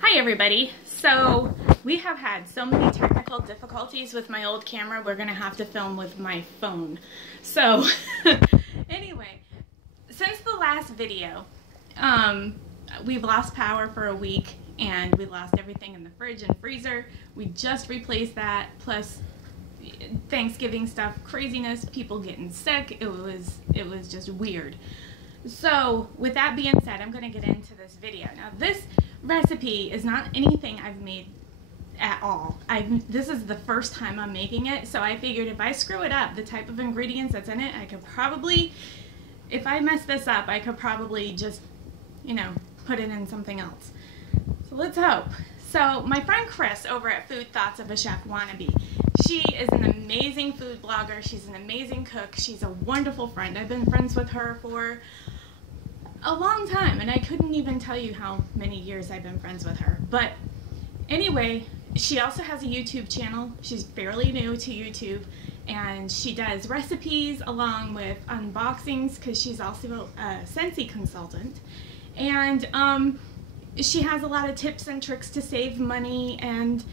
Hi everybody. So we have had so many technical difficulties with my old camera, we're gonna have to film with my phone. So anyway, since the last video, we've lost power for a week and we lost everything in the fridge and freezer. We just replaced that, plus Thanksgiving stuff, craziness, people getting sick. It was just weird. So with that being said, I'm going to get into this video. Now this recipe is not anything I've made at all. This is the first time I'm making it, so I figured if I screw it up, the type of ingredients that's in it, I could probably, if I mess this up, I could probably just, you know, put it in something else. So let's hope. So my friend Chris over at Food Thoughts of a Chef Wannabe, she is an amazing food blogger. She's an amazing cook. She's a wonderful friend. I've been friends with her for a long time, and I couldn't even tell you how many years I've been friends with her. But anyway, she also has a YouTube channel. She's fairly new to YouTube, and she does recipes along with unboxings because she's also a Scentsy consultant. And she has a lot of tips and tricks to save money, and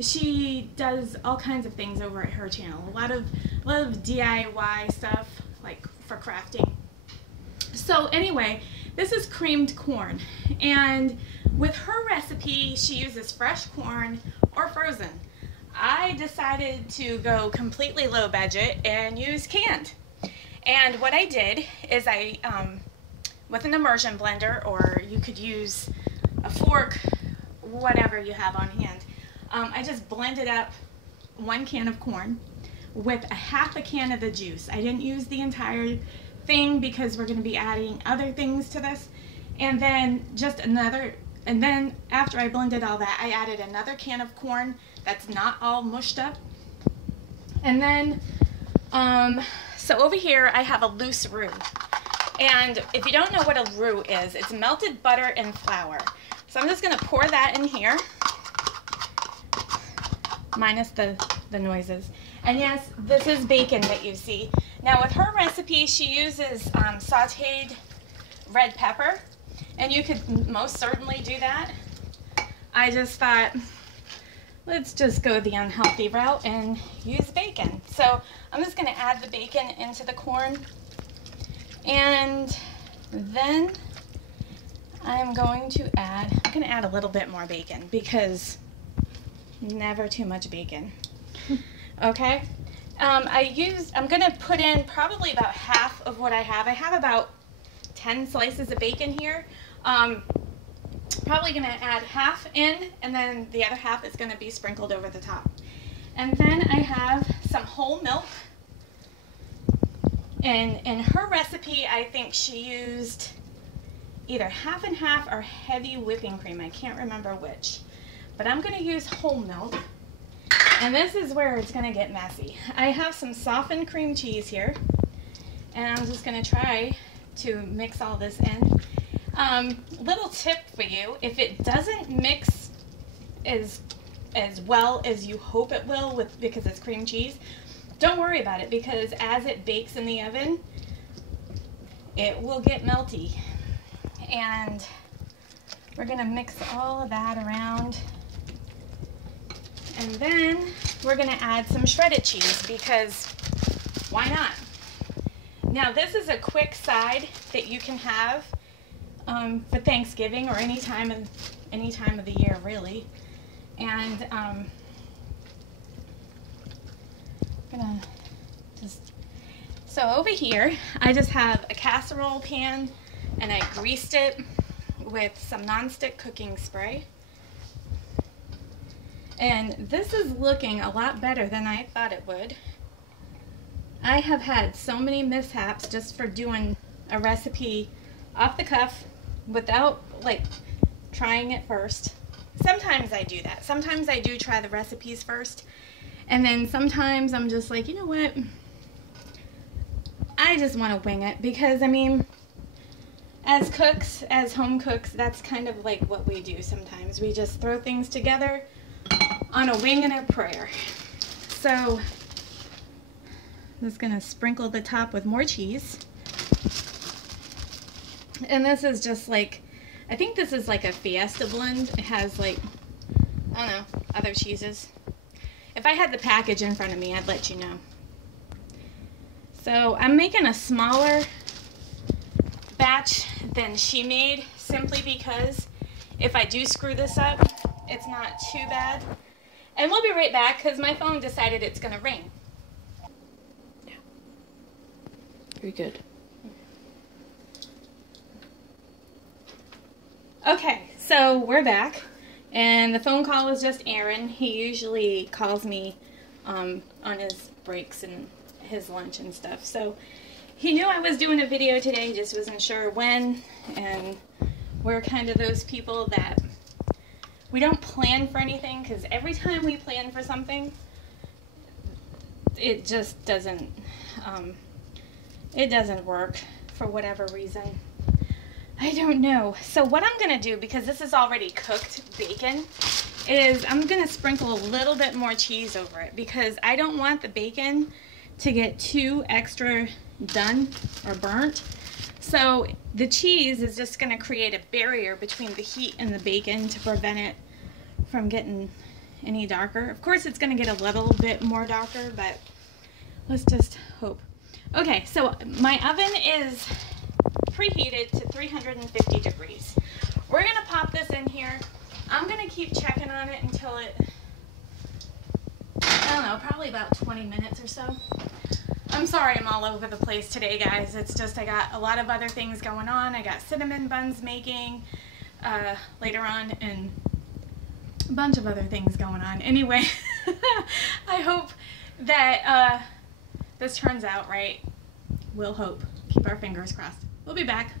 she does all kinds of things over at her channel. A lot of DIY stuff, like for crafting. So anyway, this is creamed corn, and with her recipe, she uses fresh corn or frozen. I decided to go completely low budget and use canned. And what I did is with an immersion blender, or you could use a fork, whatever you have on hand, I just blended up 1 can of corn with half a can of the juice. I didn't use the entire thing because we're going to be adding other things to this. And then after I blended all that, I added another can of corn that's not all mushed up. And then, so over here I have a loose roux. And if you don't know what a roux is, it's melted butter and flour. So I'm just going to pour that in here, minus the noises. And yes, this is bacon that you see. Now with her recipe, she uses sauteed red pepper, and you could most certainly do that. I just thought, let's just go the unhealthy route and use bacon. So I'm just going to add the bacon into the corn, and then I'm going to add a little bit more bacon because never too much bacon. Okay. I'm going to put in probably about half of what I have. I have about 10 slices of bacon here. Probably going to add half in, and then the other half is going to be sprinkled over the top. And then I have some whole milk. And in her recipe, I think she used either half and half or heavy whipping cream. I can't remember which. But I'm going to use whole milk. And this is where it's going to get messy. I have some softened cream cheese here, and I'm just going to try to mix all this in. Little tip for you, if it doesn't mix as well as you hope it will because it's cream cheese, don't worry about it, because as it bakes in the oven, it will get melty. And we're going to mix all of that around. And then we're going to add some shredded cheese, because why not? Now this is a quick side that you can have for Thanksgiving or any time of the year, really. And so over here I just have a casserole pan, and I greased it with some nonstick cooking spray. And this is looking a lot better than I thought it would. I have had so many mishaps just for doing a recipe off the cuff without like trying it first. Sometimes I do that. Sometimes I do try the recipes first, and then sometimes I'm just like, you know what? I just want to wing it, because I mean, as cooks, as home cooks, that's kind of like what we do sometimes. We just throw things together on a wing and a prayer. So I'm just going to sprinkle the top with more cheese. And this is just like I think this is like a Fiesta blend. It has like, I don't know, other cheeses. If I had the package in front of me, I'd let you know. So I'm making a smaller batch than she made, simply because if I do screw this up, it's not too bad. And we'll be right back because my phone decided it's going to ring. Yeah. Very good. Okay, so we're back. And the phone call was just Aaron. He usually calls me on his breaks and his lunch and stuff. So he knew I was doing a video today, just wasn't sure when. And we're kind of those people that we don't plan for anything, because every time we plan for something, it just doesn't, it doesn't work for whatever reason. I don't know. So what I'm going to do, because this is already cooked bacon, is I'm going to sprinkle a little bit more cheese over it, because I don't want the bacon to get too extra done or burnt. So the cheese is just going to create a barrier between the heat and the bacon to prevent it from getting any darker. Of course, it's going to get a little bit more darker, but let's just hope. Okay, so my oven is preheated to 350 degrees. We're going to pop this in here. I'm going to keep checking on it until it, I don't know, probably about 20 minutes or so. I'm sorry I'm all over the place today, guys. It's just I got a lot of other things going on. I got cinnamon buns making later on and a bunch of other things going on. Anyway, I hope that this turns out right. We'll hope. Keep our fingers crossed. We'll be back.